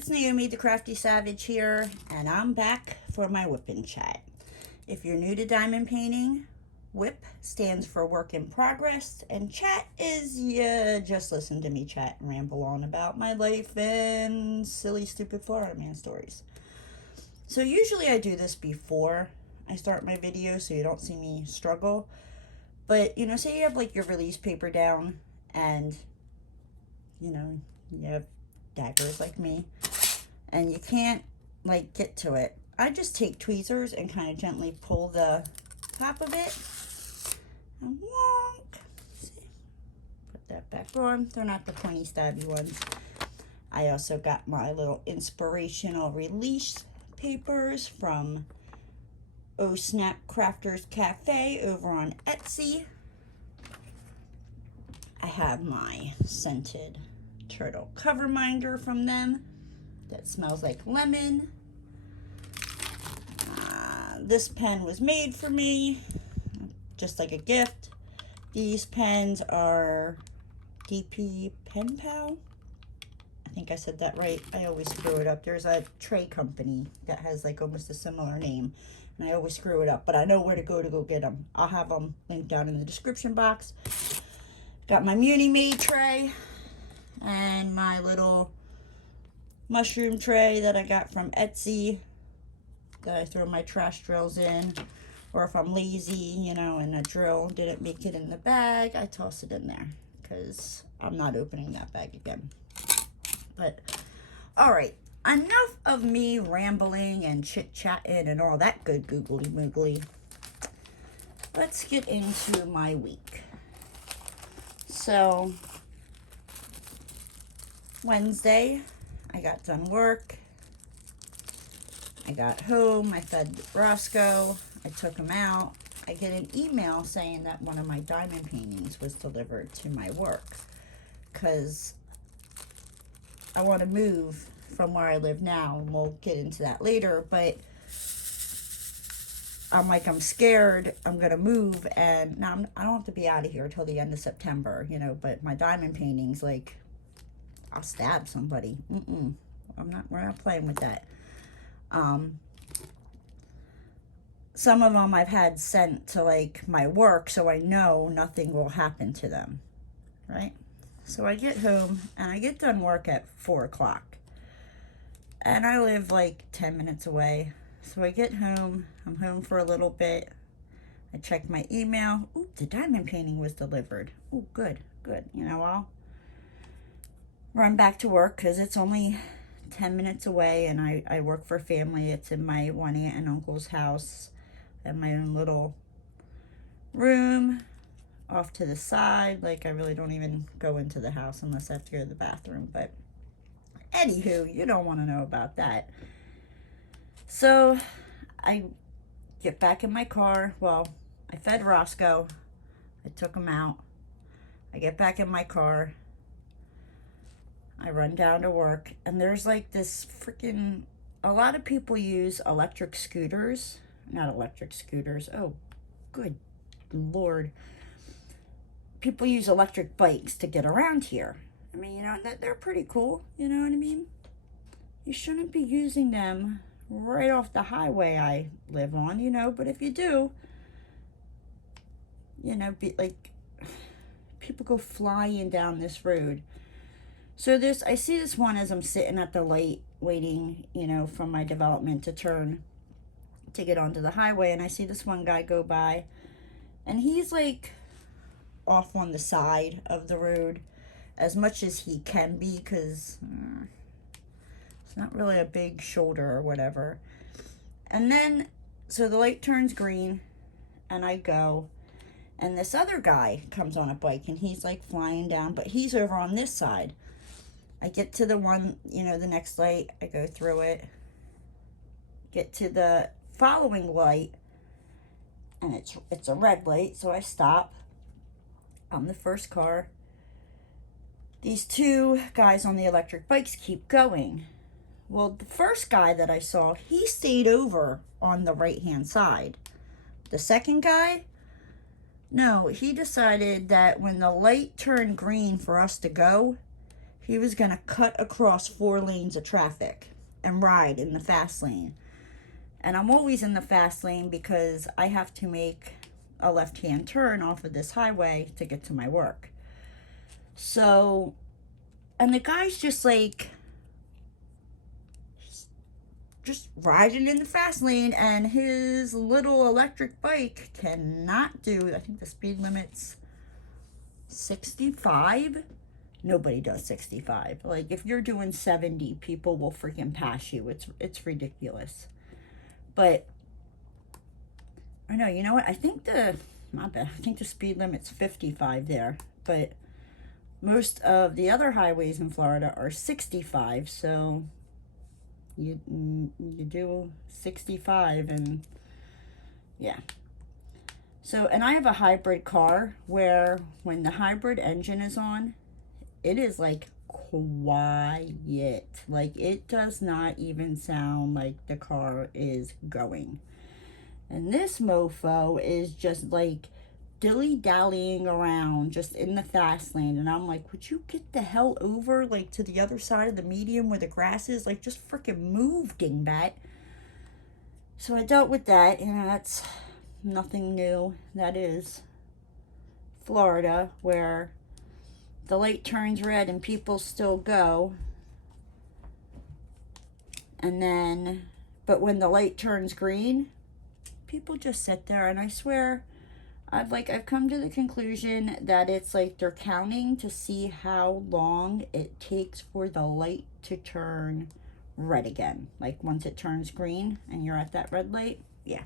it's Naomi, the Crafty Savage here, and I'm back for my whipping chat. If you're new to diamond painting, WHIP stands for work in progress, and chat is, just listen to me chat and ramble on about my life and silly, stupid Florida man stories. So usually I do this before I start my video so you don't see me struggle. But, you know, say you have like your release paper down and, you know, you have daggers like me and you can't like get to it. I just take tweezers and kind of gently pull the top of it and wonk. Put that back on. They're not the pointy stabby ones. I also got my little inspirational release papers from Oh Snap Crafters Cafe over on Etsy. I have my scented turtle cover minder from them that smells like lemon. This pen was made for me, just like a gift. These pens are DiamondPenPal. I think I said that right. I always screw it up. There's a tray company that has like almost a similar name, and I always screw it up, but I know where to go get them. I'll have them linked down in the description box. Got my Munimade tray and my little mushroom tray that I got from Etsy that I throw my trash drills in, or if I'm lazy, you know, and a drill didn't make it in the bag, I toss it in there because I'm not opening that bag again. But all right, enough of me rambling and chit-chatting and all that good googly moogly. Let's get into my week. So Wednesday, I got done work. I got home. I fed Roscoe. I took him out. I get an email saying that one of my diamond paintings was delivered to my work because I want to move from where I live now, and we'll get into that later, but I'm scared I'm going to move, and now I don't have to be out of here until the end of September, you know, but my diamond paintings, like, I'll stab somebody. We're not playing with that. Some of them I've had sent to like my work, so I know nothing will happen to them, right? So I get home and I get done work at 4 o'clock, and I live like 10 minutes away. So I get home, I'm home for a little bit. I check my email. Ooh, the diamond painting was delivered. Ooh, good. You know, I'll run back to work because it's only 10 minutes away, and I work for family. It's in my one aunt and uncle's house. I have my own little room off to the side. Like, I really don't even go into the house unless I have to go to the bathroom. But anywho, you don't want to know about that. So I get back in my car. Well, I fed Roscoe. I took him out. I get back in my car. I run down to work, and there's like this freaking, a lot of people use electric scooters. Not electric scooters. Oh, good Lord. People use electric bikes to get around here. I mean, you know, they're pretty cool. You know what I mean? You shouldn't be using them right off the highway I live on, you know, but if you do, you know, people go flying down this road. So I see this one as I'm sitting at the light waiting, you know, for my development to turn to get onto the highway, and I see this one guy go by, and he's like off on the side of the road as much as he can be, because it's not really a big shoulder or whatever. And then, so the light turns green, and I go, and this other guy comes on a bike, and he's like flying down, but he's over on this side. I get to the one, you know, the next light, I go through it, get to the following light, and it's a red light, so I stop. I'm the first car. These two guys on the electric bikes keep going. Well, the first guy that I saw, he stayed over on the right-hand side. The second guy, no, he decided that when the light turned green for us to go, he was going to cut across 4 lanes of traffic and ride in the fast lane. And I'm always in the fast lane because I have to make a left-hand turn off of this highway to get to my work. So, and the guy's just like, just riding in the fast lane, and his little electric bike cannot do, I think the speed limit's 65. Nobody does 65. Like, if you're doing 70, people will freaking pass you. It's ridiculous. But I know, you know what? I think the speed limit's 55 there. But most of the other highways in Florida are 65. So you do 65, and yeah. So, and I have a hybrid car where when the hybrid engine is on, it is like quiet. Like, it does not even sound like the car is going. And this mofo is just like dilly-dallying around just in the fast lane. And I'm like, would you get the hell over, like, to the other side of the median where the grass is? Like, just freaking move, dingbat. So I dealt with that, and that's nothing new. That is Florida, where the light turns red and people still go. And then, but when the light turns green, people just sit there. And I swear, I've come to the conclusion that it's like they're counting to see how long it takes for the light to turn red again. Like, once it turns green and you're at that red light, yeah.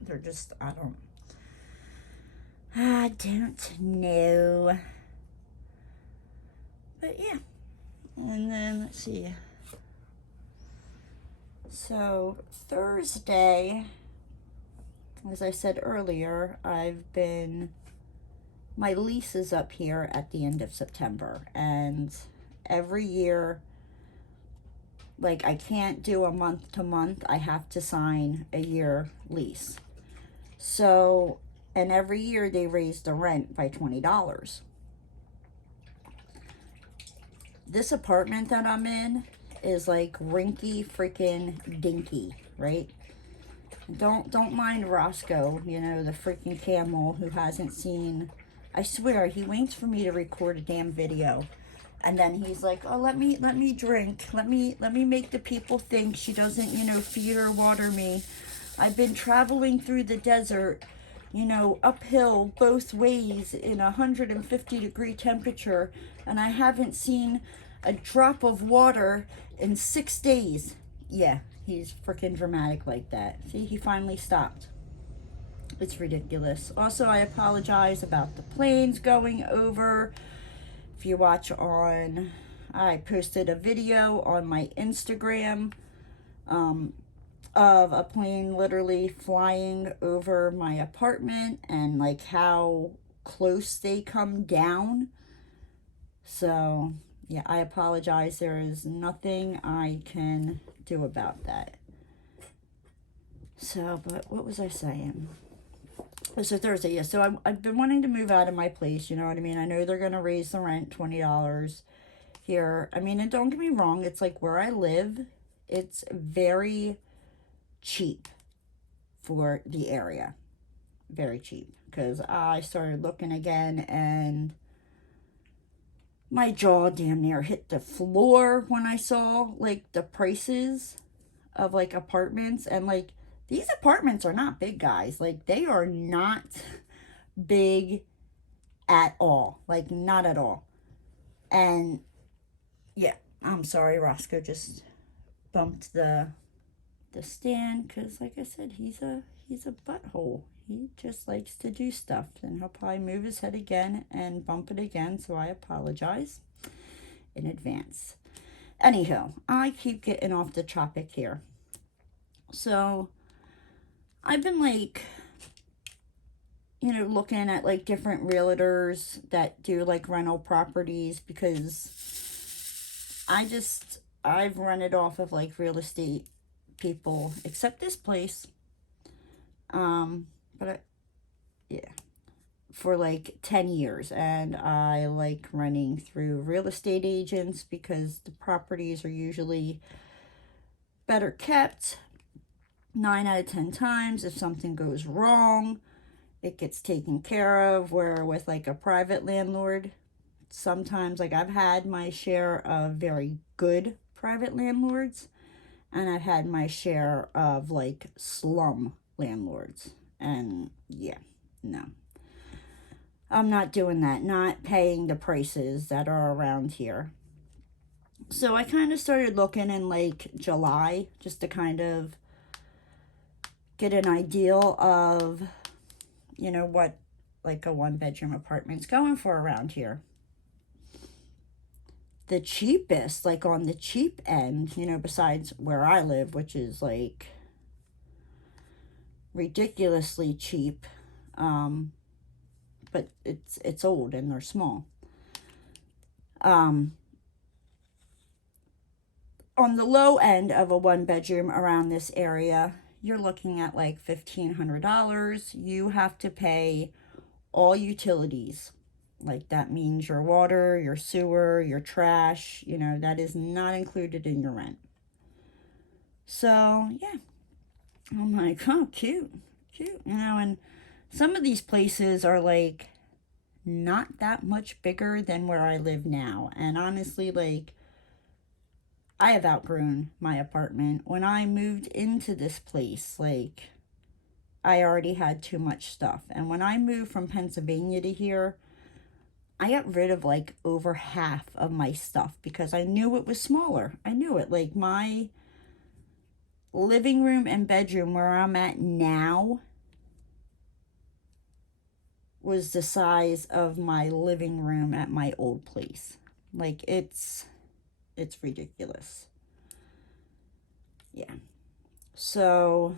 They're just, I don't know. But yeah. And then, let's see. So, Thursday, as I said earlier, my lease is up here at the end of September. And every year, like, I can't do a month to month. I have to sign a year lease. So, and every year they raise the rent by $20. This apartment that I'm in is like rinky freaking dinky, right? Don't mind Roscoe, you know, the freaking camel who hasn't seen. I swear, he waits for me to record a damn video. And then he's like, oh, let me drink. Let me make the people think she doesn't, you know, feed or water me. I've been traveling through the desert, you know, uphill both ways in 150-degree temperature, and I haven't seen a drop of water in 6 days. Yeah, he's freaking dramatic like that. See, he finally stopped. It's ridiculous. Also, I apologize about the planes going over. If you watch on, I posted a video on my Instagram of a plane literally flying over my apartment and like how close they come down. So yeah, I apologize. There is nothing I can do about that. So, but what was I saying? So Thursday, yeah. So I've been wanting to move out of my place, you know what I mean? I know they're going to raise the rent $20 here. I mean, and don't get me wrong, it's like where I live, it's very cheap for the area. Very cheap. Because I started looking again, and my jaw damn near hit the floor when I saw, like, the prices of, like, apartments. And, like, these apartments are not big, guys. Like, they are not big at all. Like, not at all. And, yeah, I'm sorry, Roscoe just bumped the stand, because, like I said, he's a butthole. He just likes to do stuff, and he'll probably move his head again and bump it again, so I apologize in advance. Anyhow, I keep getting off the topic here. So, I've been, like, you know, looking at, like, different realtors that do, like, rental properties, because I've rented off of, like, real estate people, except this place. Yeah. for like 10 years, and I like running through real estate agents because the properties are usually better kept. 9 out of 10 times, if something goes wrong, it gets taken care of. Where with like a private landlord, sometimes, like, I've had my share of very good private landlords, and I've had my share of like slum landlords. And yeah, no, I'm not doing that. Not paying the prices that are around here. So I kind of started looking in like July just to kind of get an idea of, you know, what like a 1-bedroom apartment's going for around here. The cheapest, like on the cheap end, you know, besides where I live, which is like ridiculously cheap, but it's old and they're small. On the low end of a 1-bedroom around this area, you're looking at like $1,500. You have to pay all utilities. Like, that means your water, your sewer, your trash, you know, that is not included in your rent. So, yeah. I'm like, oh, cute, you know, and some of these places are like not that much bigger than where I live now. And honestly, like, I have outgrown my apartment. When I moved into this place, like, I already had too much stuff. And when I moved from Pennsylvania to here, I got rid of like over half of my stuff because I knew it was smaller. I knew it. Like, my living room and bedroom where I'm at now was the size of my living room at my old place. Like, it's ridiculous. Yeah. So,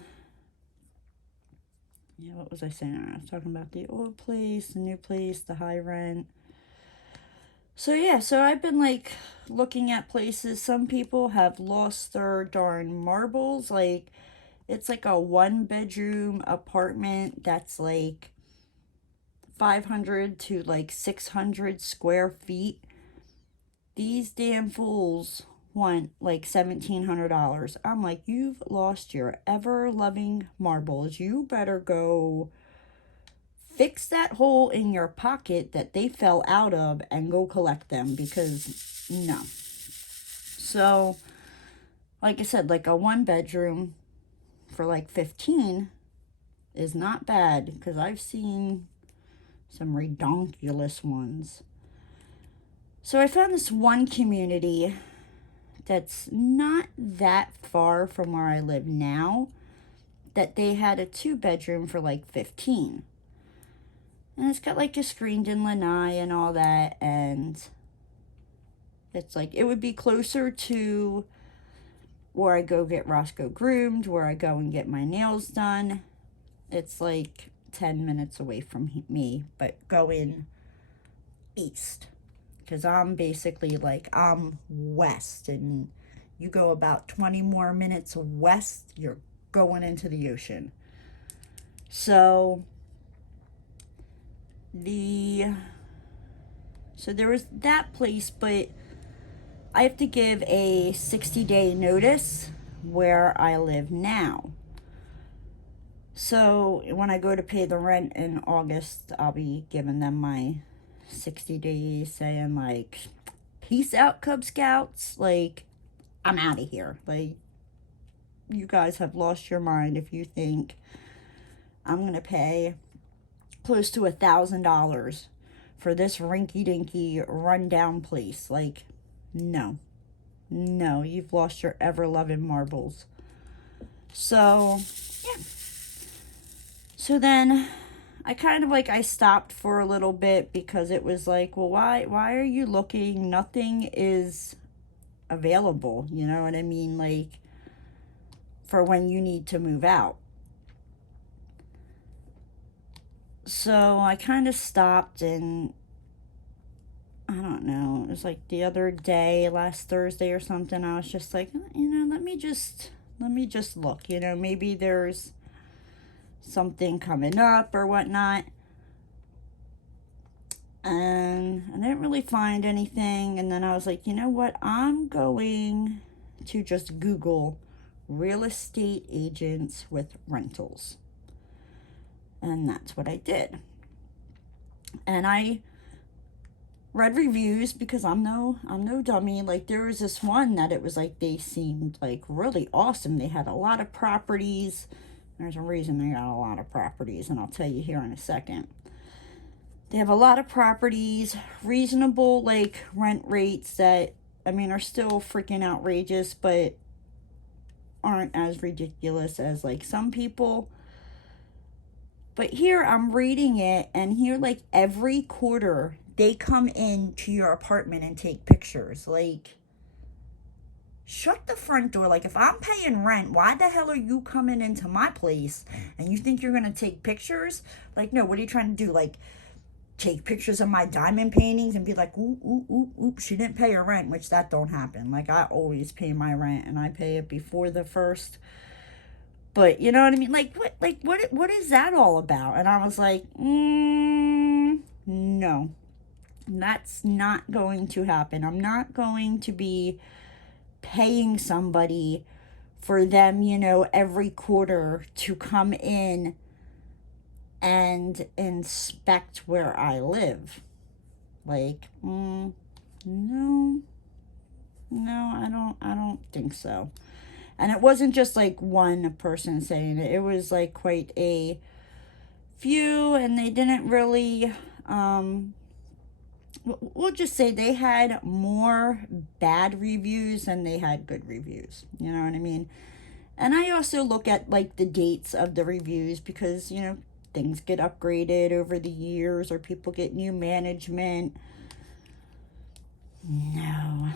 yeah, what was I saying? I was talking about the old place, the new place, the high rent. So, yeah, so I've been, like, looking at places. Some people have lost their darn marbles. Like, it's like a 1-bedroom apartment that's, like, 500 to, like, 600 square feet. These damn fools want, like, $1,700. I'm like, you've lost your ever-loving marbles. You better go fix that hole in your pocket that they fell out of and go collect them, because no. So, like I said, like a 1-bedroom for like 15 is not bad, because I've seen some redonkulous ones. So I found this one community that's not that far from where I live now, that they had a 2-bedroom for like 15. And it's got like a screened-in lanai and all that, and it's like, it would be closer to where I go get Roscoe groomed, where I go and get my nails done. It's like 10 minutes away from me, but going east. Because I'm basically like, I'm west, and you go about 20 more minutes west, you're going into the ocean. So there was that place, but I have to give a 60-day notice where I live now. So when I go to pay the rent in August, I'll be giving them my 60 days, saying like, peace out, Cub Scouts. Like, I'm out of here. Like, you guys have lost your mind if you think I'm going to pay close to $1,000 for this rinky-dinky rundown place. Like, no, you've lost your ever-loving marbles. So, yeah. So then I kind of like, I stopped for a little bit, because it was like, well, why are you looking? Nothing is available, you know what I mean? Like, for when you need to move out. So I kind of stopped, and I don't know, it was like the other day, last Thursday or something, I was just like, you know, let me just look, you know, maybe there's something coming up or whatnot. and I didn't really find anything. And then I was like, you know what? I'm going to just Google real estate agents with rentals. And that's what I did. And I read reviews because I'm no dummy. Like, there was this one that it was like they seemed like really awesome. They had a lot of properties. There's a reason they got a lot of properties, and I'll tell you here in a second. They have a lot of properties, reasonable like rent rates that, I mean, are still freaking outrageous, but aren't as ridiculous as like some people. But here I'm reading it, and here like every quarter they come into your apartment and take pictures. Like, shut the front door. Like, if I'm paying rent, why the hell are you coming into my place and you think you're gonna take pictures? Like, no, what are you trying to do? Like, take pictures of my diamond paintings and be like, ooh, ooh, ooh, ooh, she didn't pay her rent, which that don't happen. Like, I always pay my rent, and I pay it before the first. But you know what I mean? Like, what is that all about? And I was like, no, that's not going to happen. I'm not going to be paying somebody for them, you know, every quarter to come in and inspect where I live. Like, no, I don't think so. And it wasn't just like one person saying it. It was like quite a few, and they didn't really, we'll just say they had more bad reviews than they had good reviews. You know what I mean? And I also look at like the dates of the reviews because, you know, things get upgraded over the years, or people get new management. No.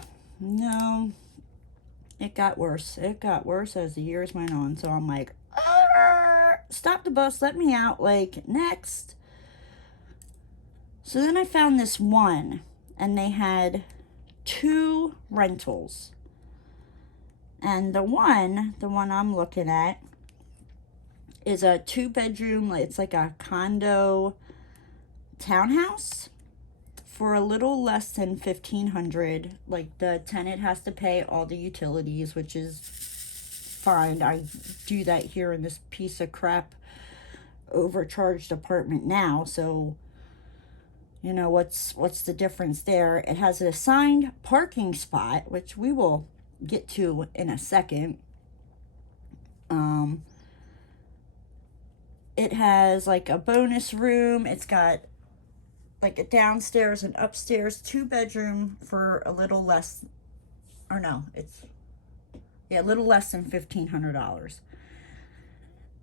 It got worse. It got worse as the years went on. So I'm like, stop the bus, let me out. Like, next. So then I found this one, and they had 2 rentals. And the one I'm looking at is a 2-bedroom, it's like a condo townhouse for a little less than $1,500. Like, the tenant has to pay all the utilities, which is fine. I do that here in this piece of crap overcharged apartment now. So, you know, what's the difference there? It has an assigned parking spot, which we will get to in a second. It has like a bonus room. It's got like a downstairs and upstairs, 2-bedroom for a little less, or no, it's, yeah, a little less than $1,500.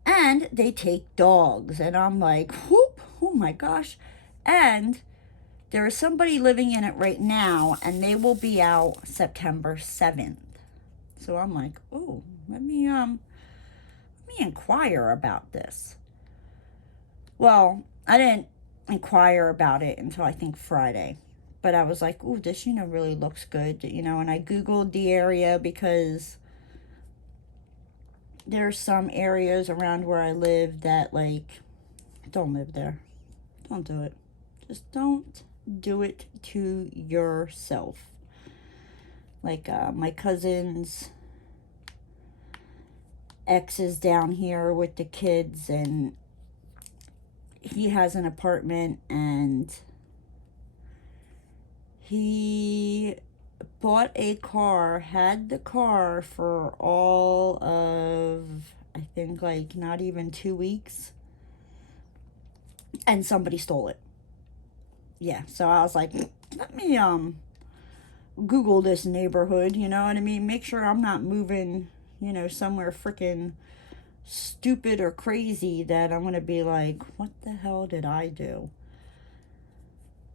And they take dogs, and I'm like, whoop, oh my gosh. And there is somebody living in it right now, and they will be out September 7th. So I'm like, oh, let me inquire about this. Well, I didn't inquire about it until I think Friday. But I was like, oh, this, you know, really looks good, you know, and I Googled the area because there's some areas around where I live that, like, don't live there. Don't do it. Just don't do it to yourself. Like, my cousin's ex is down here with the kids, and he has an apartment, and he bought a car, had the car for all of, I think, like, not even 2 weeks, and somebody stole it. Yeah, so I was like, let me Google this neighborhood, you know what I mean? Make sure I'm not moving, you know, somewhere freaking stupid or crazy that I'm gonna be like, what the hell did I do?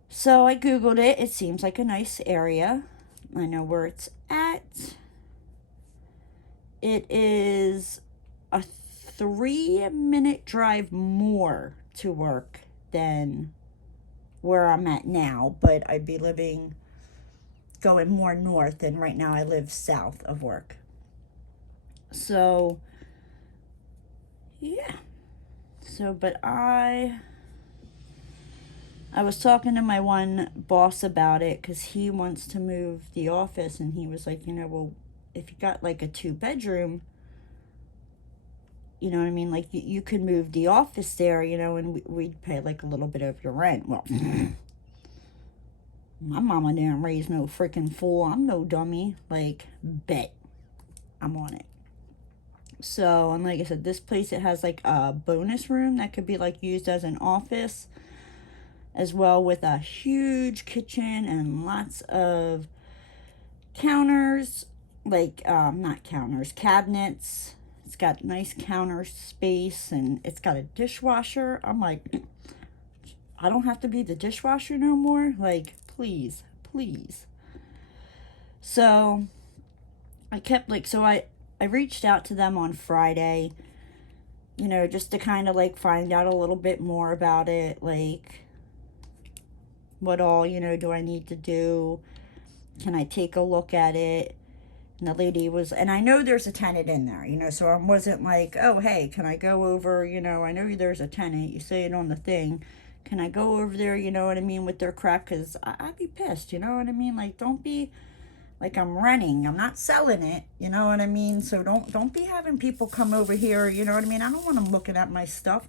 So I Googled it. It seems like a nice area. I know where it's at. It is a 3-minute drive more to work than where I'm at now, but I'd be going more north, and right now I live south of work. So, yeah. So, but I I was talking to my one boss about it because he wants to move the office, and he was like, well, if you got like a 2-bedroom, you know what I mean? Like, you could move the office there, and we'd pay like a little bit of your rent. Well, my mama didn't raise no freaking fool. I'm no dummy. Like, bet. I'm on it. So, and like I said, this place, it has like a bonus room that could be like used as an office, as well, with a huge kitchen and lots of counters, like, not counters, cabinets. It's got nice counter space, and it's got a dishwasher. I'm like, I don't have to be the dishwasher no more. Like, please, please. So I kept like, so I reached out to them on Friday, just to kind of like find out a little bit more about it. Like, what all, do I need to do? Can I take a look at it? And the lady was, and I know there's a tenant in there, so I wasn't like, oh, hey, can I go over, I know there's a tenant, you say it on the thing. Can I go over there, you know what I mean, with their crap? Because I'd be pissed, you know what I mean? Like, don't be like I'm renting. I'm not selling it, you know what I mean? So don't be having people come over here, you know what I mean? I don't want them looking at my stuff.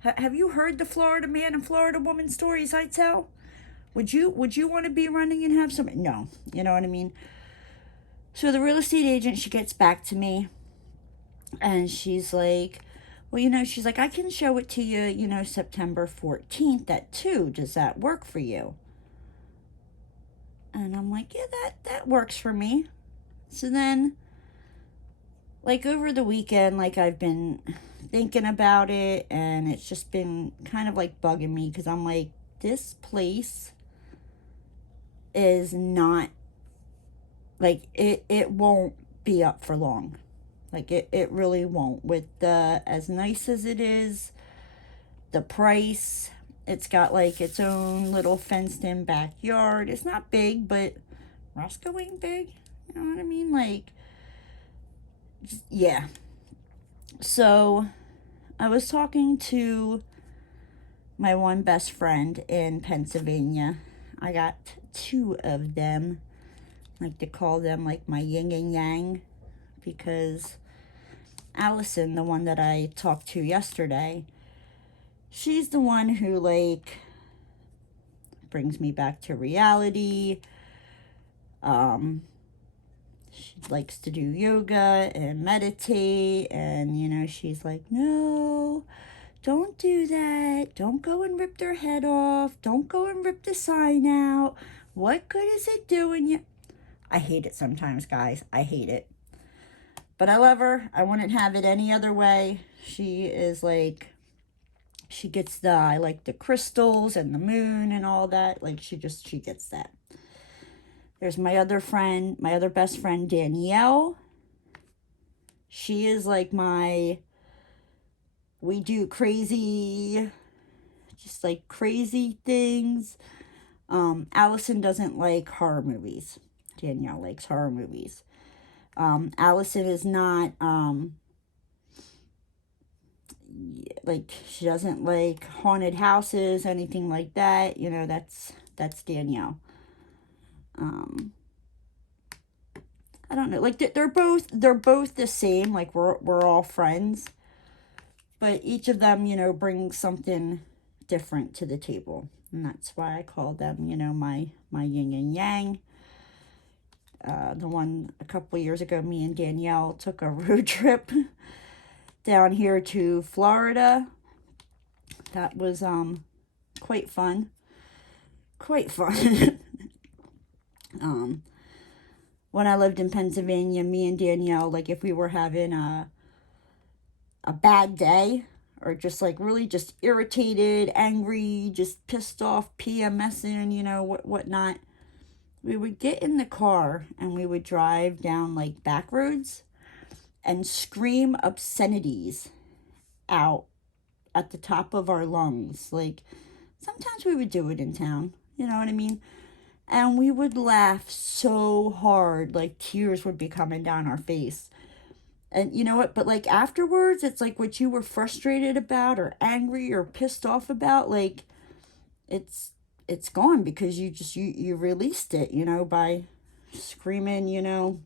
Have you heard the Florida man and Florida woman stories I tell? Would you want to be running and have some? No, you know what I mean? So the real estate agent, she gets back to me, and she's like, well, she's like, I can show it to you, September 14th at 2. Does that work for you? And I'm like, yeah, that works for me. So then, like, over the weekend, like, I've been thinking about it, and it's just been kind of like bugging me, because I'm like, this place is not, like, it won't be up for long. Like, it really won't. With as nice as it is, the price, it's got like its own little fenced in backyard. It's not big, but Roscoe ain't big. You know what I mean? Like, just, yeah. So I was talking to my one best friend in Pennsylvania. I got 2 of them. I like to call them like my yin and yang, because Allison, the one that I talked to yesterday, she's the one who like brings me back to reality. She likes to do yoga and meditate, and she's like, no, don't do that. Don't go and rip their head off. Don't go and rip the sign out. What good is it doing you? I hate it sometimes, guys. I hate it. But I love her. I wouldn't have it any other way. She is like, she gets I like the crystals and the moon and all that. Like, she gets that. There's my other friend, my other best friend, Danielle. She is like we do crazy, just like crazy things. Allison doesn't like horror movies. Danielle likes horror movies. Allison is not, like, she doesn't like haunted houses, anything like that. That's Danielle. I don't know. Like, they're both the same. Like, we're all friends, but each of them, brings something different to the table, and that's why I call them, my yin and yang. The one a couple years ago, me and Danielle took a road trip down here to Florida. That was quite fun. When I lived in Pennsylvania, me and Danielle, like, if we were having a bad day, or just like really just irritated, angry, just pissed off, PMSing, whatnot, we would get in the car and we would drive down like back roads and scream obscenities out at the top of our lungs. Like, sometimes we would do it in town, you know what I mean? And we would laugh so hard, like tears would be coming down our face. And you know what? But like afterwards, it's like what you were frustrated about or angry or pissed off about, like, it's gone because you released it, you know, by screaming, you know.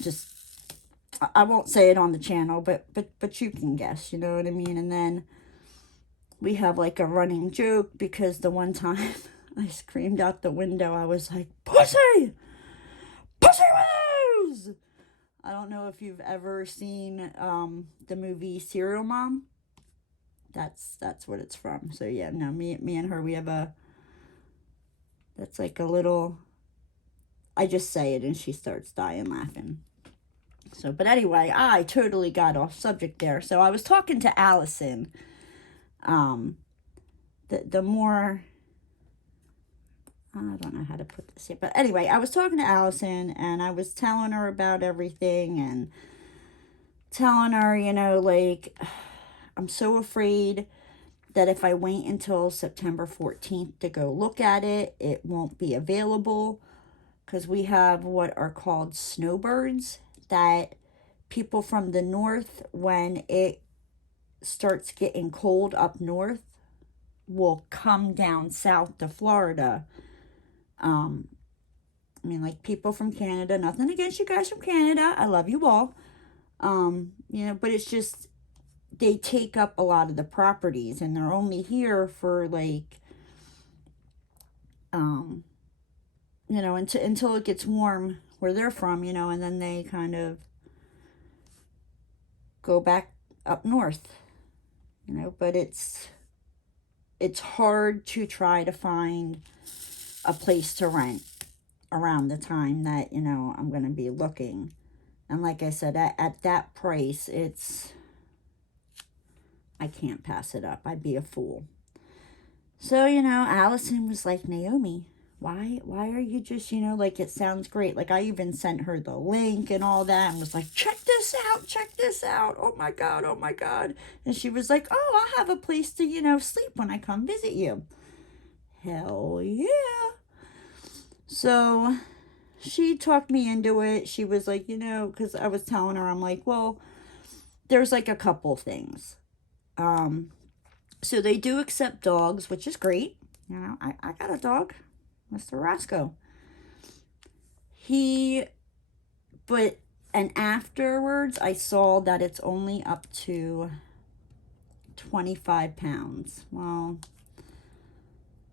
Just I won't say it on the channel, but you can guess, you know what I mean. And then we have like a running joke because the one time I screamed out the window, I was like, pussy, pussy willows. I don't know if you've ever seen the movie Serial Mom. That's what it's from. So yeah, no, me and her, we have that's like a little, I just say it and she starts dying laughing. So, but anyway, I totally got off subject there. So I was talking to Allison. The more, I don't know how to put this here, but anyway, I was talking to Allison and I was telling her about everything and telling her, you know, like, I'm so afraid that if I wait until September 14th to go look at it, it won't be available because we have what are called snowbirds that people from the north, when it starts getting cold up north, will come down south to Florida. I mean, like people from Canada, nothing against you guys from Canada. I love you all. You know, but it's just, they take up a lot of the properties and they're only here for like, you know, until it gets warm where they're from, you know, and then they kind of go back up north, you know, but it's hard to try to find a place to rent around the time that, you know, I'm going to be looking. And like I said, at that price, I can't pass it up. I'd be a fool. So, you know, Allison was like, Naomi, why are you just, you know, like, it sounds great. Like, I even sent her the link and all that and was like, check this out. Oh my God. And she was like, oh, I'll have a place to, you know, sleep when I come visit you. Hell yeah. So she talked me into it. She was like, you know, because I was telling her, I'm like, well, there's like a couple things. So they do accept dogs, which is great. You know, I got a dog, Mr. Roscoe. And afterwards, I saw that it's only up to 25 pounds. Well,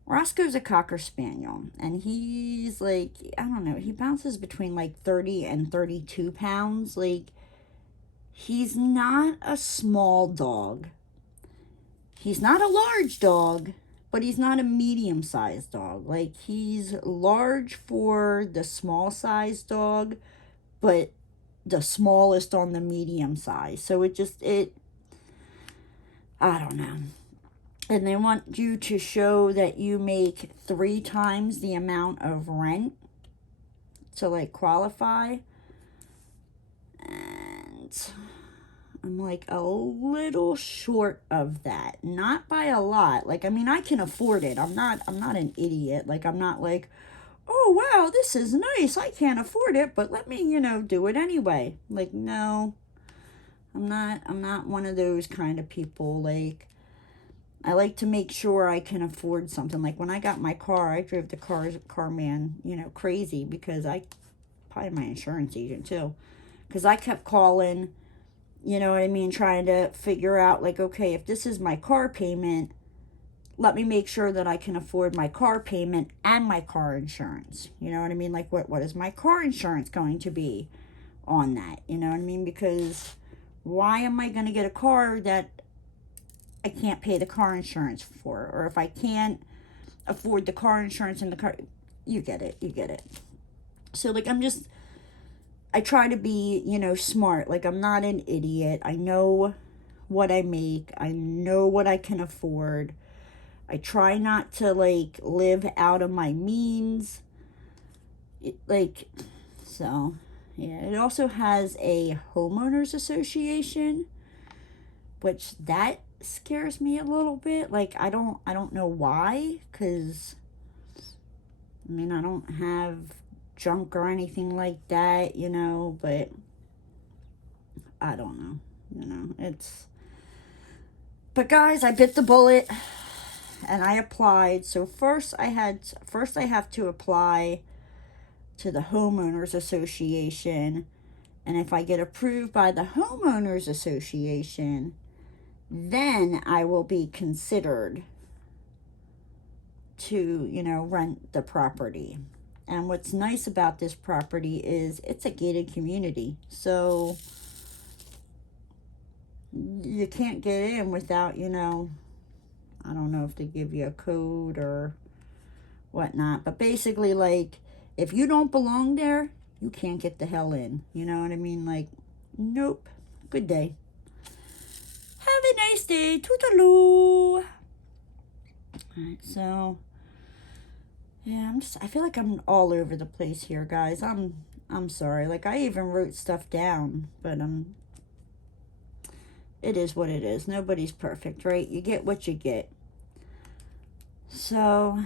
Roscoe's a Cocker Spaniel, and he's like, I don't know, he bounces between like 30 and 32 pounds. Like, he's not a small dog. He's not a large dog, but he's not a medium-sized dog. Like, he's large for the small-sized dog, but the smallest on the medium size. So I don't know. And they want you to show that you make 3 times the amount of rent to, like, qualify. And I'm like a little short of that. Not by a lot. Like, I mean, I can afford it. I'm not an idiot. Like, I'm not like, oh, wow, this is nice. I can't afford it, but let me, you know, do it anyway. Like, no. I'm not one of those kind of people. Like, I like to make sure I can afford something. Like, when I got my car, I drove the car man, you know, crazy because probably my insurance agent too. Because I kept calling, you know what I mean, trying to figure out, like, okay, if this is my car payment, let me make sure that I can afford my car payment and my car insurance. You know what I mean? Like, what is my car insurance going to be on that? You know what I mean? Because why am I going to get a car that I can't pay the car insurance for? Or if I can't afford the car insurance and the car, you get it. So, like, I try to be, you know, smart. Like, I'm not an idiot. I know what I make. I know what I can afford. I try not to, like, live out of my means. So, yeah. It also has a homeowners association, which that scares me a little bit. Like, I don't know why, because, I mean, I don't have junk or anything like that, you know, but I don't know, you know, but guys, I bit the bullet. and I applied. So first I have to apply to the homeowners association, and if I get approved by the homeowners association, then I will be considered to, you know, rent the property. And what's nice about this property is it's a gated community, so you can't get in without, you know, I don't know if they give you a code or whatnot, but basically, like, if you don't belong there, you can't get the hell in. You know what I mean? Like, nope. Good day. Have a nice day. Toodaloo. Alright, so yeah, I feel like I'm all over the place here, guys. I'm sorry. Like, I even wrote stuff down, but it is what it is. Nobody's perfect, right? You get what you get. So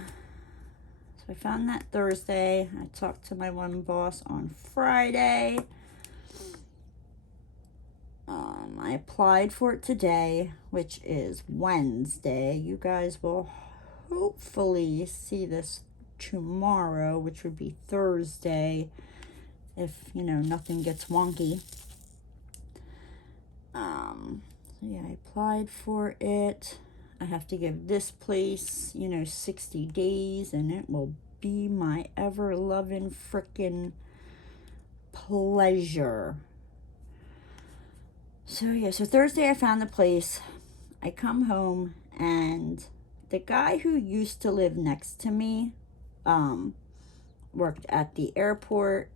I found that Thursday. I talked to my one boss on Friday. I applied for it today, which is Wednesday. You guys will hopefully see this tomorrow, which would be Thursday, if, you know, nothing gets wonky. So yeah, I applied for it. I have to give this place, you know, 60 days, and it will be my ever-loving frickin' pleasure. So yeah, so Thursday I found the place. I come home, and the guy who used to live next to me worked at the airport.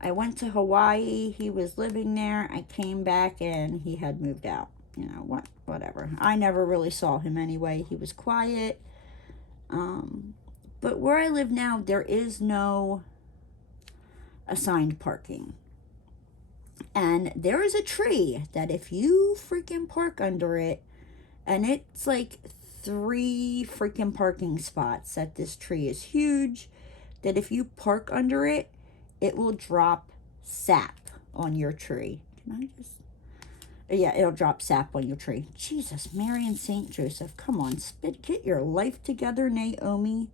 I went to Hawaii. He was living there. I came back, and he had moved out. You know, whatever. I never really saw him anyway. He was quiet. But where I live now, there is no assigned parking. And there is a tree that if you freaking park under it, and it's like 3 freaking parking spots that this tree is huge, that if you park under it, it will drop sap on your tree. Can I just... Yeah, it'll drop sap on your tree. Jesus, Mary and St. Joseph. Come on, get your life together, Naomi.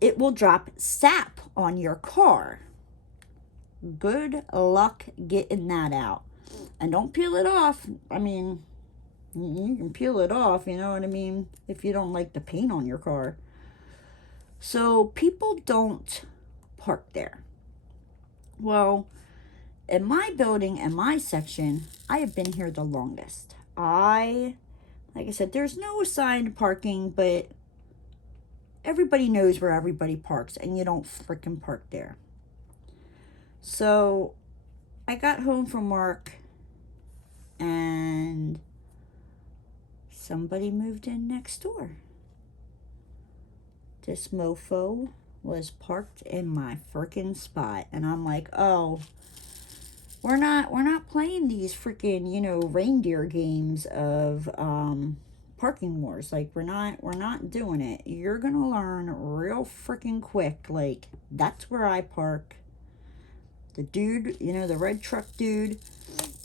It will drop sap on your car. Good luck getting that out. And don't peel it off. I mean, you can peel it off, you know what I mean, if you don't like the paint on your car. So people don't park there. Well, in my building and my section, I have been here the longest. Like I said, there's no assigned parking, but everybody knows where everybody parks, and you don't freaking park there. So I got home from work, and somebody moved in next door. This mofo was parked in my freaking spot, and I'm like, oh, we're not playing these freaking, you know, reindeer games of parking wars. Like, we're not doing it. You're gonna learn real freaking quick. Like, that's where I park. The dude, you know, the red truck dude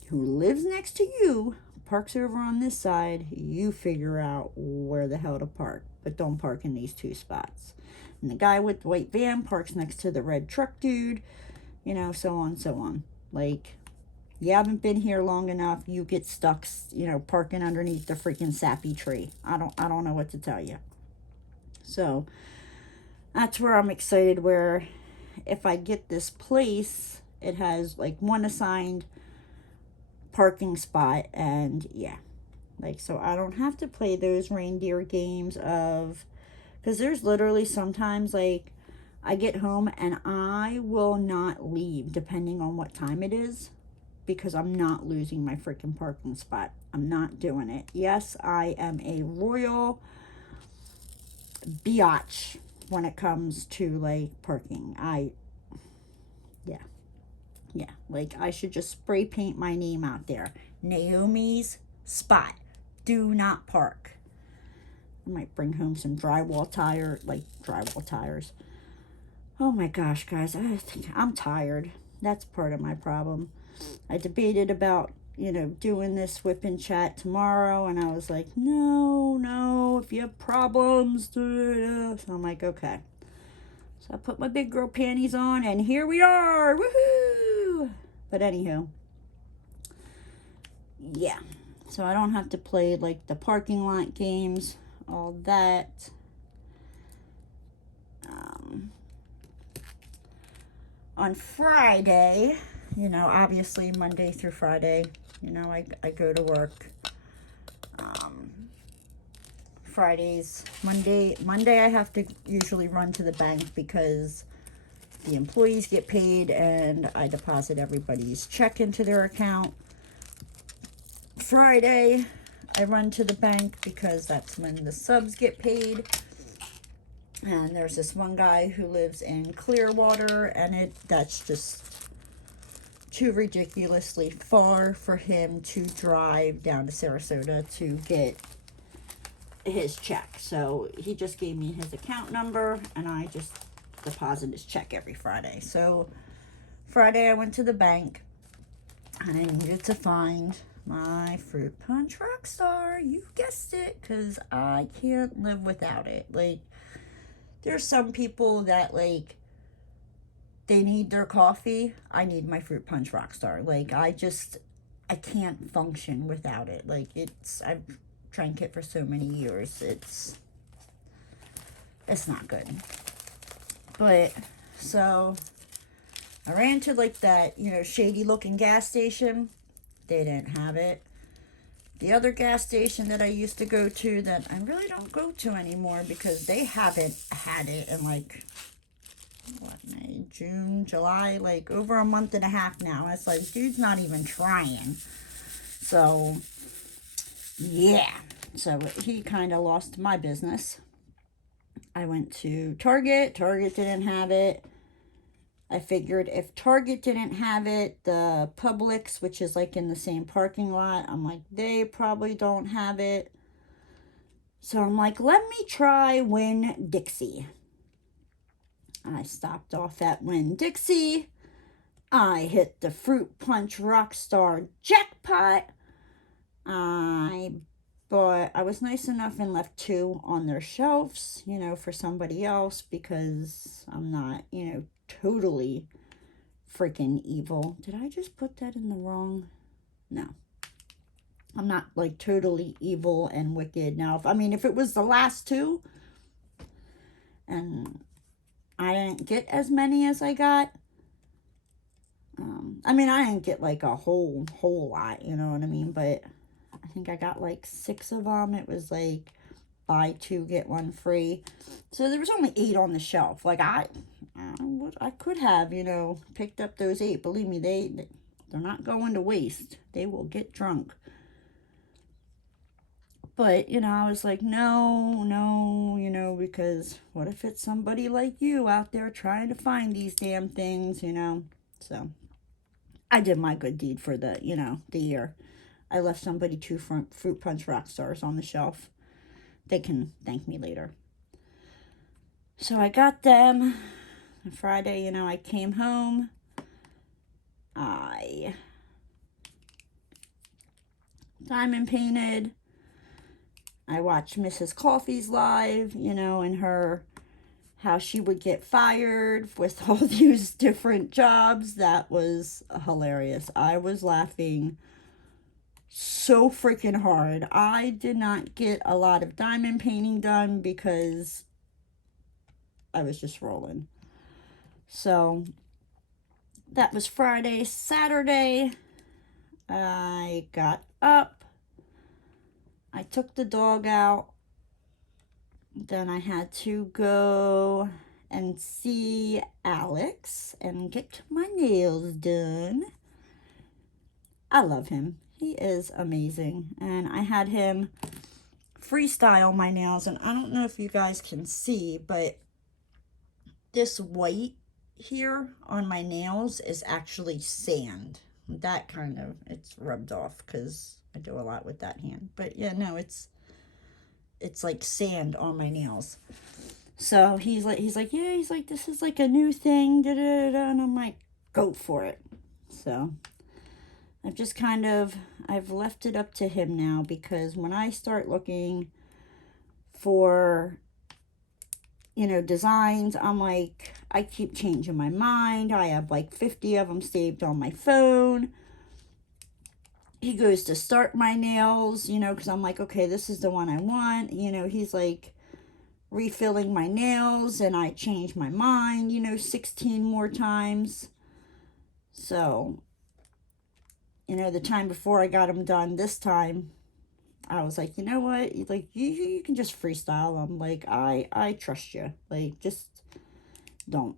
who lives next to you parks over on this side. You figure out where the hell to park, but don't park in these 2 spots. And the guy with the white van parks next to the red truck dude, you know, so on, so on. Like, you haven't been here long enough, you get stuck, you know, parking underneath the freaking sappy tree. I don't know what to tell you. So that's where I'm excited, where if I get this place, it has like 1 assigned parking spot, and yeah, like, so I don't have to play those reindeer games of, because there's literally sometimes, like, I get home and I will not leave depending on what time it is, because I'm not losing my freaking parking spot. I'm not doing it. Yes, I am a royal biatch when it comes to, like, parking. Yeah, like, I should just spray paint my name out there. Naomi's spot. Do not park. I might bring home some drywall tires. Oh my gosh, guys, I think I'm tired. That's part of my problem. I debated about you know, doing this whip and chat tomorrow. And I was like, no, if you have problems, so I'm like, okay. So I put my big girl panties on, and here we are. Woohoo! But anywho, yeah. So I don't have to play like the parking lot games, all that. On Friday, you know, obviously Monday through Friday, you know, I go to work. Monday I have to usually run to the bank because the employees get paid and I deposit everybody's check into their account. Friday, I run to the bank because that's when the subs get paid. And there's this one guy who lives in Clearwater, and that's just too ridiculously far for him to drive down to Sarasota to get his check. So he just gave me his account number, and I just deposit his check every Friday. So Friday I went to the bank, and I needed to find my Fruit Punch Rockstar. You guessed it, because I can't live without it. Like, there's some people that, like, they need their coffee. I need my Fruit Punch Rockstar. Like, I can't function without it. Like, I've drank it for so many years. It's not good. But, so, I ran to, like, that, you know, shady looking gas station. They didn't have it. The other gas station that I used to go to that I really don't go to anymore because they haven't had it in like, what, May, June, July, like over a month and a half now. It's like, dude's not even trying. So, yeah. So he kind of lost my business. I went to Target. Target didn't have it. I figured if Target didn't have it, the Publix, which is like in the same parking lot, I'm like, they probably don't have it. So I'm like, let me try Winn-Dixie. I stopped off at Winn-Dixie. I hit the Fruit Punch Rockstar jackpot. I was nice enough and left 2 on their shelves, you know, for somebody else because I'm not, you know, totally freaking evil. Did I just put that in the wrong? No. I'm not like totally evil and wicked. Now, if it was the last 2 and I didn't get as many as I got, I didn't get like a whole lot, you know what I mean? But I think I got like 6 of them. It was like buy 2, get 1 free. So there was only 8 on the shelf. Like I could have, you know, picked up those 8. Believe me, they're not going to waste. They will get drunk. But, you know, I was like, no, you know, because what if it's somebody like you out there trying to find these damn things, you know? So I did my good deed for the, you know, the year. I left somebody 2 Fruit Punch Rockstars on the shelf. They can thank me later. So I got them. Friday, you know, I came home. I diamond painted. I watched Mrs. Coffee's live, you know, and how she would get fired with all these different jobs. That was hilarious. I was laughing so freaking hard. I did not get a lot of diamond painting done because I was just rolling. So that was Friday. Saturday, I got up. I took the dog out. Then I had to go and see Alex and get my nails done. I love him. He is amazing. And I had him freestyle my nails. And I don't know if you guys can see, but this white here on my nails is actually sand. That kind of, it's rubbed off because I do a lot with that hand. But yeah, no, it's like sand on my nails. So he's like, this is like a new thing, da da da, and I'm like, go for it. So I've just kind of, I've left it up to him now, because when I start looking for, you know, designs, I'm like, I keep changing my mind. I have like 50 of them saved on my phone. He goes to start my nails, you know, because I'm like, okay, this is the one I want. You know, he's like refilling my nails, and I change my mind, you know, 16 more times. So, you know, the time before I got them done this time, I was like, you know what? Like, you can just freestyle them. Like, I trust you. Like, just don't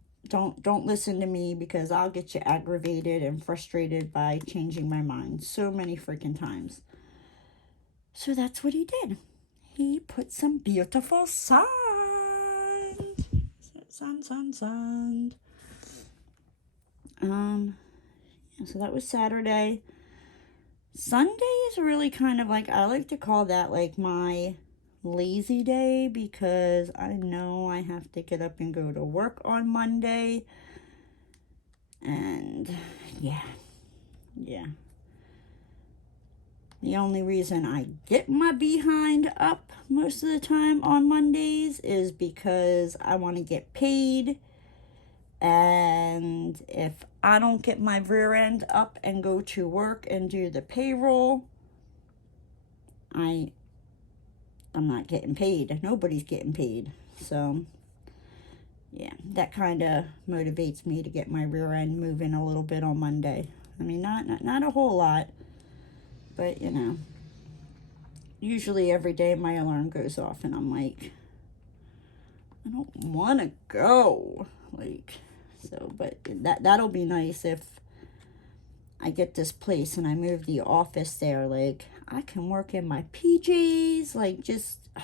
listen to me, because I'll get you aggravated and frustrated by changing my mind so many freaking times. So that's what he did. He put some beautiful sand. Sand. So that was Saturday. Sunday is really kind of like, I like to call that like my lazy day, because I know I have to get up and go to work on Monday. And yeah. The only reason I get my behind up most of the time on Mondays is because I want to get paid. And if I don't get my rear end up and go to work and do the payroll, I'm not getting paid. Nobody's getting paid. So yeah, that kind of motivates me to get my rear end moving a little bit on Monday. I mean, not a whole lot, but you know, usually every day my alarm goes off and I'm like, I don't want to go. Like, so, but that'll be nice if I get this place and I move the office there. Like, I can work in my PJs, like, just, I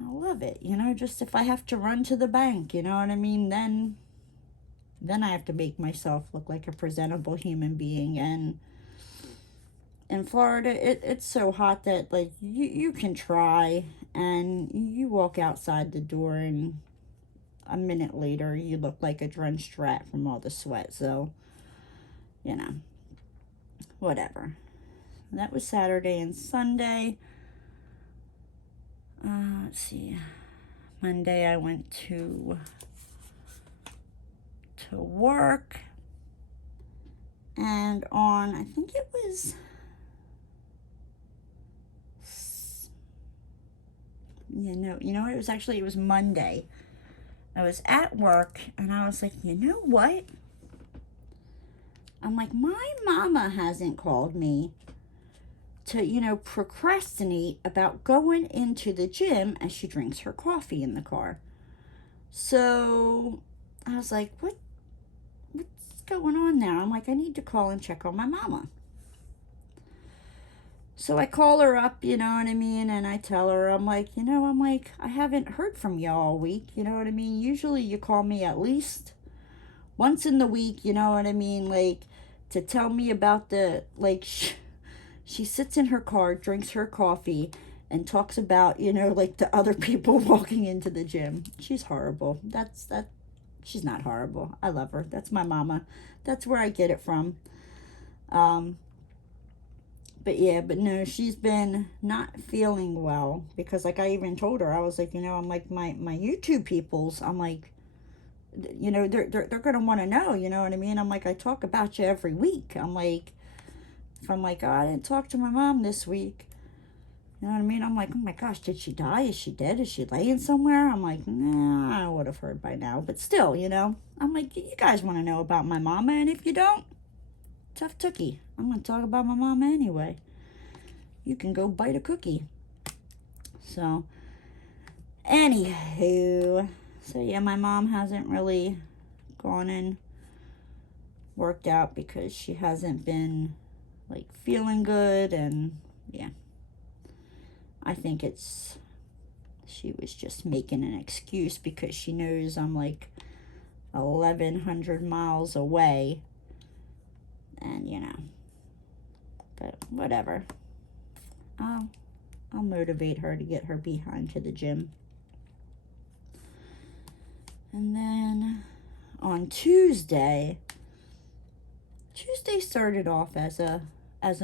love it, you know, just if I have to run to the bank, you know what I mean, then I have to make myself look like a presentable human being. And in Florida, it's so hot that, like, you can try, and you walk outside the door, and a minute later, you look like a drenched rat from all the sweat. So, you know, whatever. That was Saturday and Sunday. Let's see. Monday, I went to work. And on, I think it was, it was Monday. I was at work, and I was like, you know what? I'm like, my mama hasn't called me to, you know, procrastinate about going into the gym as she drinks her coffee in the car. So I was like, what's going on now? I'm like, I need to call and check on my mama. So I call her up, you know what I mean, and I tell her, I'm like, I haven't heard from you all week, you know what I mean? Usually you call me at least once in the week, you know what I mean, like, to tell me about the, like, she sits in her car, drinks her coffee, and talks about, you know, like, the other people walking into the gym. She's horrible. She's not horrible. I love her. That's my mama. That's where I get it from. But yeah, but no, she's been not feeling well, because, like, I even told her, I was like, you know, I'm like, my YouTube peoples, I'm like, you know, they're going to want to know, you know what I mean? I'm like, I talk about you every week. I'm like, if I'm like, oh, I didn't talk to my mom this week, you know what I mean? I'm like, oh my gosh, did she die? Is she dead? Is she laying somewhere? I'm like, nah, I would have heard by now. But still, you know, I'm like, you guys want to know about my mama, and if you don't, tough tookie. I'm going to talk about my mama anyway. You can go bite a cookie. So, anywho, so yeah, my mom hasn't really gone and worked out because she hasn't been, like, feeling good, and yeah, I think she was just making an excuse because she knows I'm like 1,100 miles away, and you know, but whatever. I'll motivate her to get her behind to the gym. And then on Tuesday, Tuesday started off as a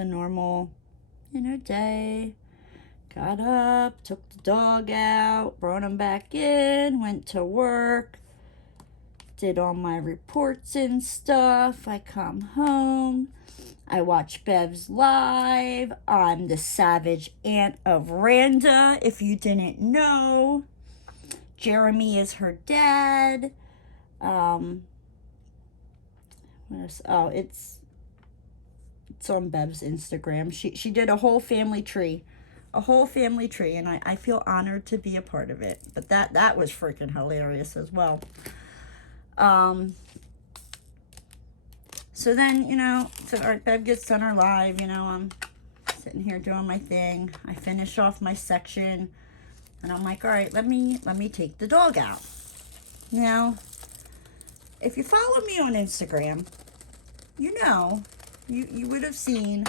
normal, day. Got up, took the dog out, brought him back in, went to work, did all my reports and stuff. I come home, I watch Bev's live. I'm the savage aunt of Randa, if you didn't know. Jeremy is her dad. What else? Oh, it's on Bev's Instagram. She did a whole family tree. And I feel honored to be a part of it. But that was freaking hilarious as well. So then, so all right, Bev gets done her live, I'm sitting here doing my thing. I finish off my section, and I'm like, all right, let me take the dog out. Now, if you follow me on Instagram, you would have seen,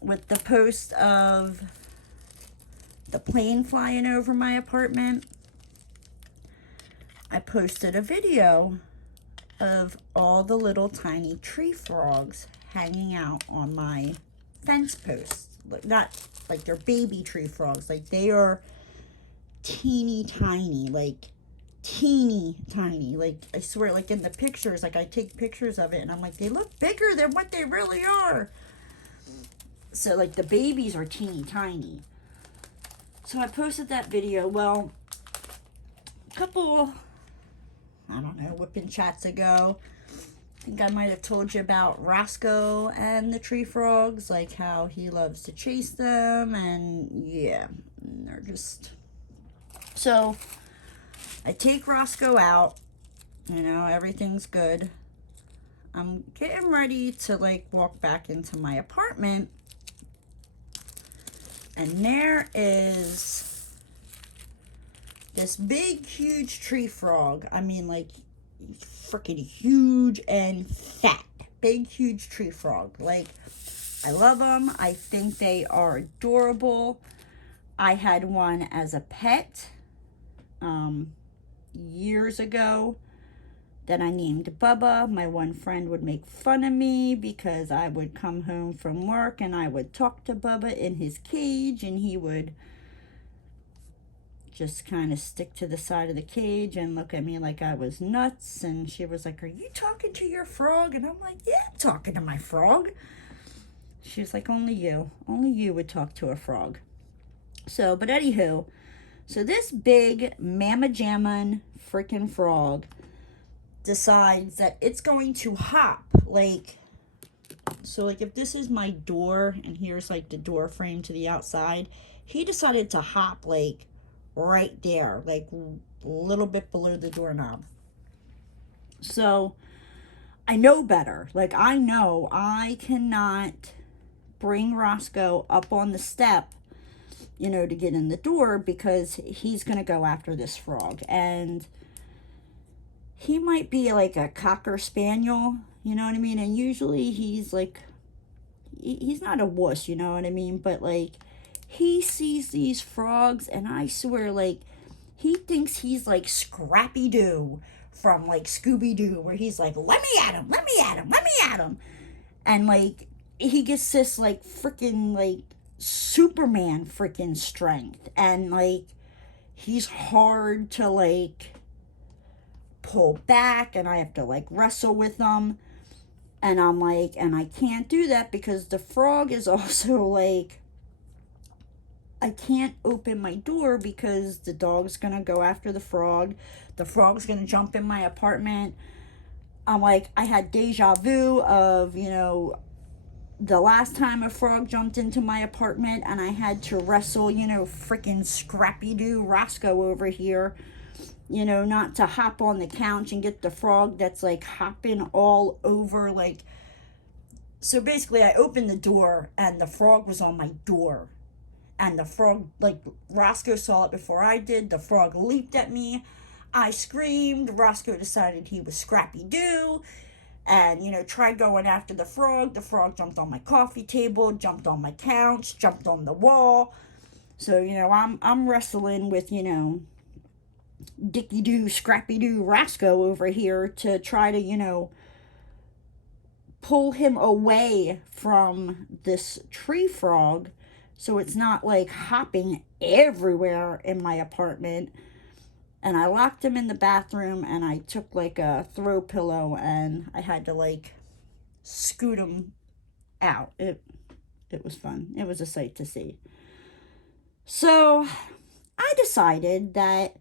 with the post of the plane flying over my apartment, I posted a video of all the little tiny tree frogs hanging out on my fence posts. Not like they're baby tree frogs. Like, they are teeny tiny. Like, I swear, like in the pictures, like I take pictures of it and I'm like, they look bigger than what they really are. So, like, the babies are teeny tiny. So I posted that video. Well, a couple, I don't know, whipping chats ago, I think I might have told you about Roscoe and the tree frogs, like how he loves to chase them, and yeah, they're just... So, I take Roscoe out, everything's good. I'm getting ready to, like, walk back into my apartment, and there is this big, huge tree frog. I mean, like, freaking huge and fat. Big, huge tree frog. Like, I love them. I think they are adorable. I had one as a pet years ago that I named Bubba. My one friend would make fun of me because I would come home from work and I would talk to Bubba in his cage, and he would just kind of stick to the side of the cage and look at me like I was nuts. And she was like, "Are you talking to your frog?" And I'm like, "Yeah, I'm talking to my frog." She was like, only you would talk to a frog." So, but anywho, so this big mamma jammin' freaking frog decides that it's going to hop, like, so like if this is my door and here's like the door frame to the outside, he decided to hop like right there, like a little bit below the doorknob. So I know better. Like, I know I cannot bring Roscoe up on the step, to get in the door, because he's going to go after this frog. And he might be like a Cocker Spaniel, you know what I mean? And usually he's like, he's not a wuss, you know what I mean? But like, he sees these frogs, and I swear, like, he thinks he's like Scrappy-Doo from like Scooby-Doo, where he's like, let me at him. And like, he gets this like freaking like Superman freaking strength. And like, he's hard to like pull back, and I have to like wrestle with them, and I'm like, and I can't do that because the frog is also like, I can't open my door because the dog's gonna go after the frog's gonna jump in my apartment. I'm like, I had deja vu of, the last time a frog jumped into my apartment and I had to wrestle, freaking Scrappy-Doo Roscoe over here, not to hop on the couch and get the frog that's like hopping all over. Like, so basically I opened the door and the frog was on my door, and the frog, like, Roscoe saw it before I did. The frog leaped at me. I screamed. Roscoe decided he was Scrappy-Doo and, tried going after the frog. The frog jumped on my coffee table, jumped on my couch, jumped on the wall. So, I'm wrestling with, Dicky-Doo, Scrappy-Doo, Roscoe over here to try to, pull him away from this tree frog so it's not like hopping everywhere in my apartment. And I locked him in the bathroom, and I took like a throw pillow, and I had to like scoot him out. It was fun. It was a sight to see. So I decided that,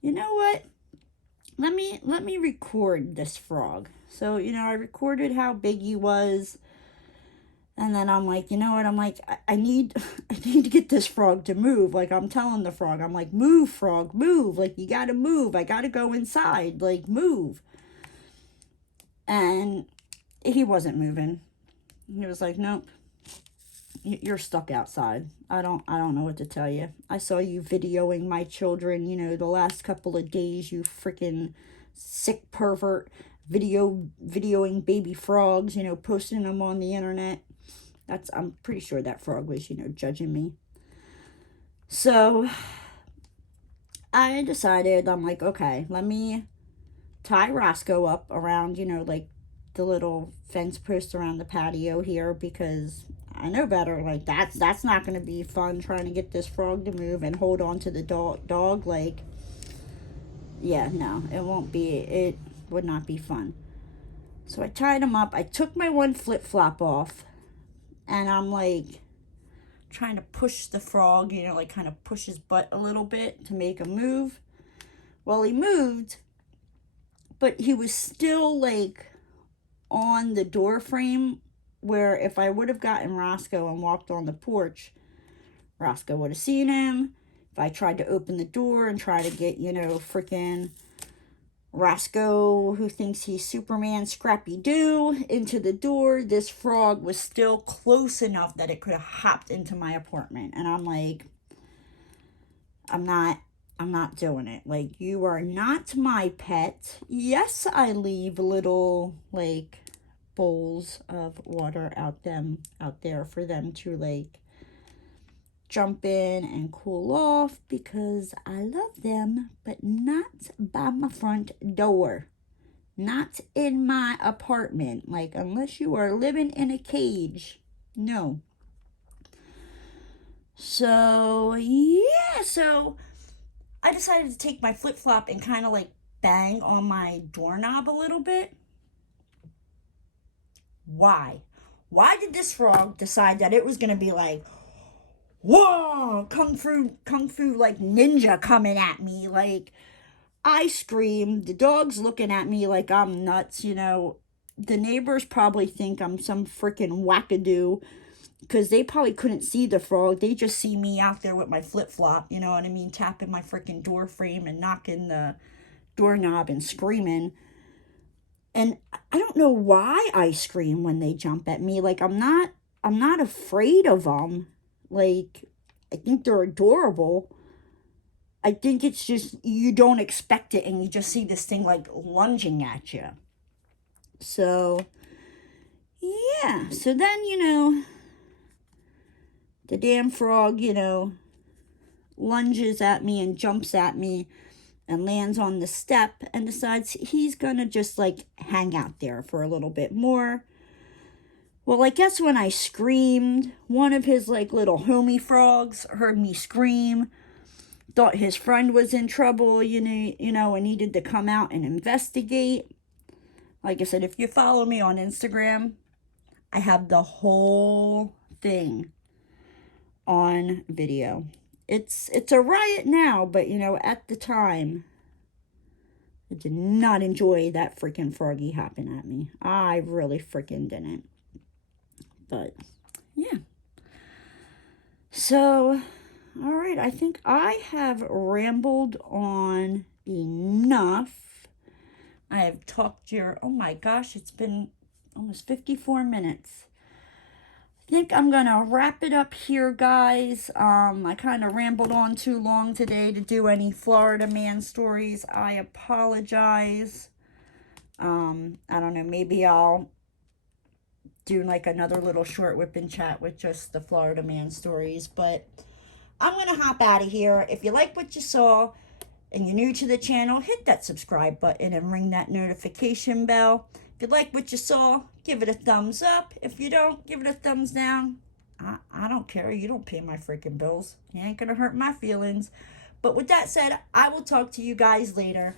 you know what? Let me record this frog. So, you know, I recorded how big he was. And then I'm like, you know what? I'm like, I need to get this frog to move. Like, I'm telling the frog, I'm like, move, frog, move. Like, you got to move. I got to go inside. Like, move. And he wasn't moving. He was like, nope, you're stuck outside. I don't know what to tell you. I saw you videoing my children, you know, the last couple of days, you freaking sick pervert, videoing baby frogs, you know, posting them on the internet. I'm pretty sure that frog was, you know, judging me. So I decided, I'm like, okay, let me tie Roscoe up around, you know, like the little fence post around the patio here, because I know better. Like, that's not going to be fun, trying to get this frog to move and hold on to the dog. Like, yeah, no, it won't be. It would not be fun. So I tied him up. I took my one flip-flop off, and I'm like trying to push the frog, you know, like kind of push his butt a little bit to make him move. Well, he moved, but he was still like on the door frame, where if I would have gotten Roscoe and walked on the porch, Roscoe would have seen him. If I tried to open the door and try to get, you know, freaking Roscoe, who thinks he's Superman Scrappy-Doo, into the door, this frog was still close enough that it could have hopped into my apartment. And I'm like, I'm not doing it. Like, you are not my pet. Yes, I leave little, like, bowls of water out there for them to, like, jump in and cool off, because I love them, but not by my front door. Not in my apartment. Like, unless you are living in a cage. No. So, yeah, so I decided to take my flip-flop and kind of like bang on my doorknob a little bit. Why? Why did this frog decide that it was going to be like, whoa, kung fu like ninja coming at me? Like, I screamed, the dog's looking at me like I'm nuts, you know. The neighbors probably think I'm some freaking wackadoo, because they probably couldn't see the frog. They just see me out there with my flip-flop, you know what I mean, tapping my freaking door frame and knocking the doorknob and screaming. And I don't know why I scream when they jump at me. Like, I'm not afraid of them. Like, I think they're adorable. I think it's just you don't expect it, and you just see this thing like lunging at you. So, yeah. So then, you know, the damn frog, you know, lunges at me and jumps at me and lands on the step and decides he's gonna just like hang out there for a little bit more. Well, I guess when I screamed, one of his like little homie frogs heard me scream, thought his friend was in trouble, you know, and needed to come out and investigate. Like I said, if you follow me on Instagram, I have the whole thing on video. It's a riot now, but, you know, at the time, I did not enjoy that freaking froggy hopping at me. I really freaking didn't. But, yeah. So, all right, I think I have rambled on enough. I have talked your, oh my gosh, it's been almost 54 minutes. I think I'm going to wrap it up here, guys. I kind of rambled on too long today to do any Florida man stories. I apologize. I don't know, maybe I'll do like another little short whip and chat with just the Florida man stories. But I'm going to hop out of here. If you like what you saw and you're new to the channel, hit that subscribe button and ring that notification bell. If you like what you saw, give it a thumbs up. If you don't, give it a thumbs down. I don't care. You don't pay my freaking bills. You ain't gonna hurt my feelings. But with that said, I will talk to you guys later.